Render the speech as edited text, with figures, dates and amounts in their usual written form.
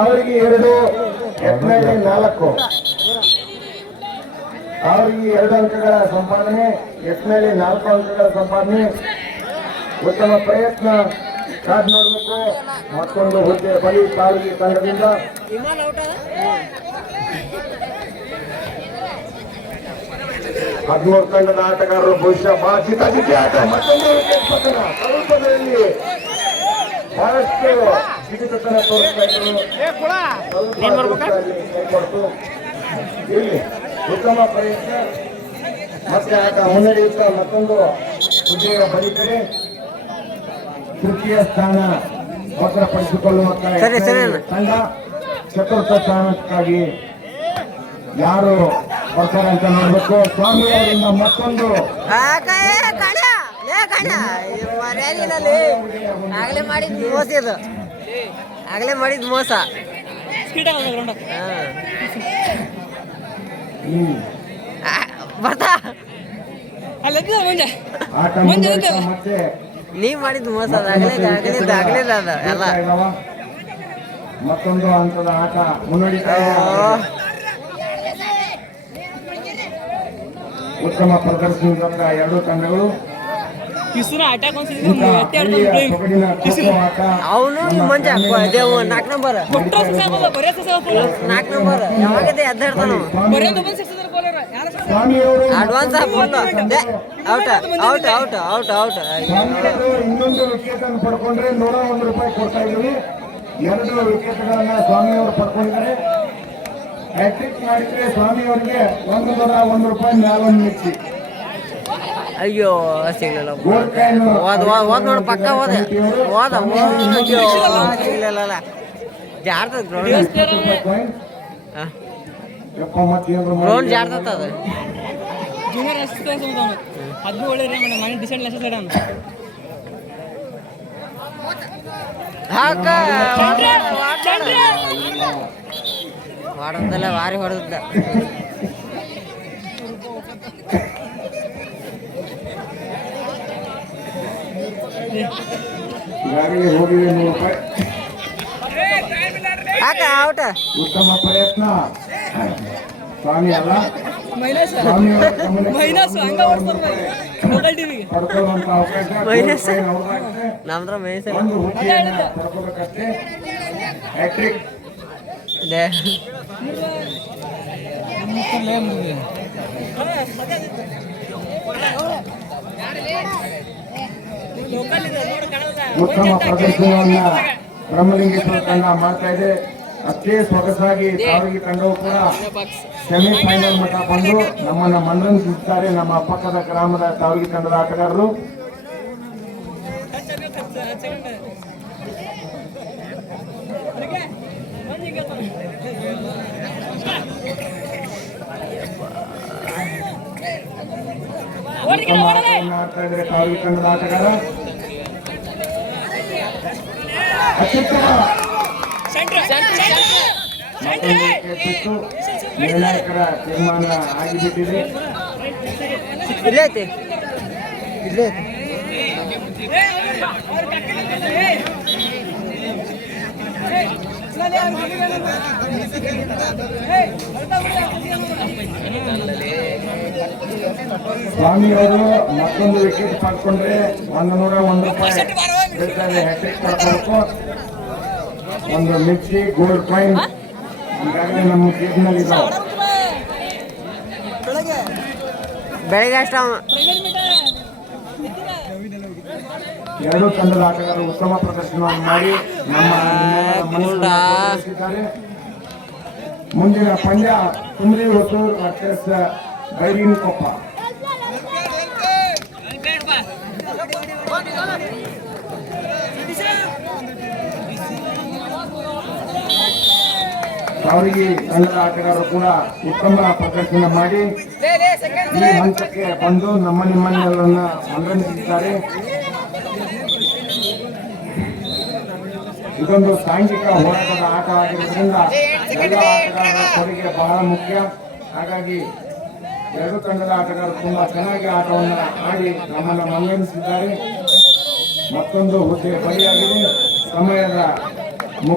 ಅವರಿಗೆ 2 ಎತ್ನಲ್ಲಿ 4 ಅವರಿಗೆ 2 ಅಂಕಗಳ ಸಂಪಾದನೆ, ಎತ್ನಲ್ಲಿ 4 ಅಂಕಗಳ ಸಂಪಾದನೆ. ಉತ್ತಮ ಪ್ರಯತ್ನ ಕಾದ್ ನೋಡಬೇಕು. ಮತ್ತೊಂದು ಹುದ್ದೆ ಬಲಿ ತಾವರಿಗೆ ತಂಡದಿಂದ. 13 ತಂಡದ ಆಟಗಾರರು ಬಹುಶಃ ಬಹಳ ಜಿತಾಜಿತಿ ಆಟ. ಮತ್ತೊಂದು ವಿಕೆಟ್ ಪತನ ಸ್ವಲ್ಪದಲ್ಲಿ ಬಹಳಷ್ಟು ಜಿಗಿತನ ತೋರಿಸ್ತಾ ಇದ್ರು. ಇಲ್ಲಿ ಉತ್ತಮ ಪ್ರಯತ್ನ, ಮತ್ತೆ ಆಟ ಮುನ್ನಡೆಯುತ್ತಾ ಮತ್ತೊಂದು ಹುದ್ದೆಯ ಬಲಿಕಡೆ ತೃತೀಯ ಸ್ಥಾನ ಭದ್ರಪಡಿಸಿಕೊಳ್ಳುವ ತಂಡ. ಚತುರ್ಥ ಸ್ಥಾನಕ್ಕಾಗಿ ಯಾರು ಬರ್ತಾರೆ ಅಂತ ನೋಡ್ಬೇಕು. ಸ್ವಾಮಿ ಅವರಿಂದ ಮತ್ತೊಂದು ಆಗ್ಲೇ ಮಾಡಿದ್ ಮೋಸ, ಇದು ಆಗ್ಲೇ ಮಾಡಿದ್ ಮೋಸ. ಬರ್ತಾ ನೀವ್ ಮಾಡಿದ್ ಮೋಸ ಆಗ್ಲೇದ ಎಲ್ಲ. ಮತ್ತೊಂದು ಹಂತದ ಆಟ ಮುನ್ನಡೆಯುತ್ತಾ ಉತ್ತಮ ಪ್ರದರ್ಶನದ 2 ತಂಡಗಳು. ಅವನು ಮಂಜ 4 ನಂಬರ್ ಯಾವಾಗದೆ ಎದ್ದಾಡ್ತಾನು. Advance out out out out out out. ಇನ್ನೊಂದು ವಿಕೆಟ್ ಅನ್ನು ಪಡ್ಕೊಂಡ್ರೆ 101 ರೂಪಾಯಿ ಕೊಡ್ತಾ ಇದ್ದೀವಿ. 2 ವಿಕೆಟ್ಗಳನ್ನ ಸ್ವಾಮಿ ಅವರು ಪಡ್ಕೊಂಡಿದ್ದಾರೆ. ಹ್ಯಾಟ್ರಿಕ್ ಮಾಡಿದ್ರೆ ಸ್ವಾಮಿ ಅವರಿಗೆ 101 ರೂಪಾಯಿ ಮ್ಯಾಲೊಂದು ಮಿಚ್ಚಿ. ಅಯ್ಯೋ ಸಿಗ್ಲಿಲ್ಲ. ಓದ್ ನೋಡು, ಪಕ್ಕ ಹೋದ ಸಿಗ್ಲಿಲ್ಲ. ಜಾರ್ತದ ಗ್ರೌಂಡ್ ಜಾರ್ತದ ಅದು. ಹೊಡೆದಲ್ಲ, ಭಾರಿ ಹೊಡೆದ. ಉತ್ತಮ ಪ್ರಯತ್ನ ಸ್ವಾಮಿ ಅಲ್ಲ, ಪಡ್ಕೊಳ್ಳುವಂತ ಅವಕಾಶ ನಮ್ದ್ರ ಮೈನಸ್ ಪಡ್ಕೋಬೇಕಷ್ಟೇ. ಹ್ಯಾಟ್ರಿಕ್ ಉತ್ತಮ ಪ್ರದರ್ಶನವನ್ನ ಬ್ರಹ್ಮಲಿಂಗೇಶ್ವರ ತಂಡ ಮಾಡ್ತಾ ಇದೆ. ಅಷ್ಟೇ ಸೊಗಸಾಗಿ ತಾವಗಿ ತಂಡವು ಕೂಡ ಸೆಮಿಫೈನಲ್ ಮಟ್ಟ ಬಂದು ನಮ್ಮನ್ನ ಮನರಂಜಿಸುತ್ತಾರೆ ನಮ್ಮ ಪಕ್ಕದ ಗ್ರಾಮದ ತಾವಗಿ ತಂಡದ ಆಟಗಾರರು. ಆಡ್ತಾ ಇದ್ದಾರೆ ತಾವಗಿ ತಂಡದ ಆಟಗಾರ. ಅತ್ಯುತ್ತಮ ನಿರ್ಣಾಯಕರ ತೀರ್ಮಾನ ಆಗಿಬಿಟ್ಟಿದೆ. ಸ್ವಾಮಿ ಅವರು ಮತ್ತೊಂದು ವಿಕೆಟ್ ಪಡ್ಕೊಂಡ್ರೆ 101 ರೂಪಾಯಿ ಹ್ಯಾಟ್ರಿಕ್ ಪಡ್ಕೋಬೇಕು. ಒಂದು ಮಿಕ್ಸಿ ಗೋಲ್ಡ್ ಕಾಯಿನ್ ಈಗಾಗಲೇ ನಮ್ಮ ಜೇಬಿನಲ್ಲಿ ಇದ್ದಾವೆ. ಬೆಳಗ್ಗೆ ಅಷ್ಟ 2 ತಂಡದ ಆಟಗಾರರು ಉತ್ತಮ ಪ್ರದರ್ಶನವನ್ನು ಮಾಡಿ ನಮ್ಮ ಮನಸ್ಸಿದ್ದಾರೆ. ಮುಂದಿನ ಪಂದ್ಯ ಕುಂದ್ರಿ ಹೊಸೂರು ವರ್ಸಸ್ ಬೈರಿನಕೊಪ್ಪ. ಅವರಿಗೆ ತಂಡದ ಆಟಗಾರರು ಕೂಡ ಉತ್ತಮ ಪ್ರದರ್ಶನ ಮಾಡಿ ಈ ಹಂತಕ್ಕೆ ಬಂದು ನಿಮ್ಮನ್ನೆಲ್ಲರನ್ನ ಮನರಂಜಿಸಿದ್ದಾರೆ. ಇದೊಂದು ಸಾಂಘಿಕ ಹೋರಾಟದ ಆಟ ಆಗಿರೋದ್ರಿಂದ ಎಲ್ಲ ಆಟಗಾರರ ಕೊಡುಗೆ ಬಹಳ ಮುಖ್ಯ. ಹಾಗಾಗಿ 2 ತಂಡದ ಆಟಗಾರರು ತುಂಬಾ ಚೆನ್ನಾಗಿ ಆಟವನ್ನು ಆಡಿ ನಮ್ಮನ್ನು ಮನರಂಜಿಸಿದ್ದಾರೆ. ಮತ್ತೊಂದು ಹುದ್ದೆ ಬಲಿಯಾಗಿದೆ. ಸಮಯದ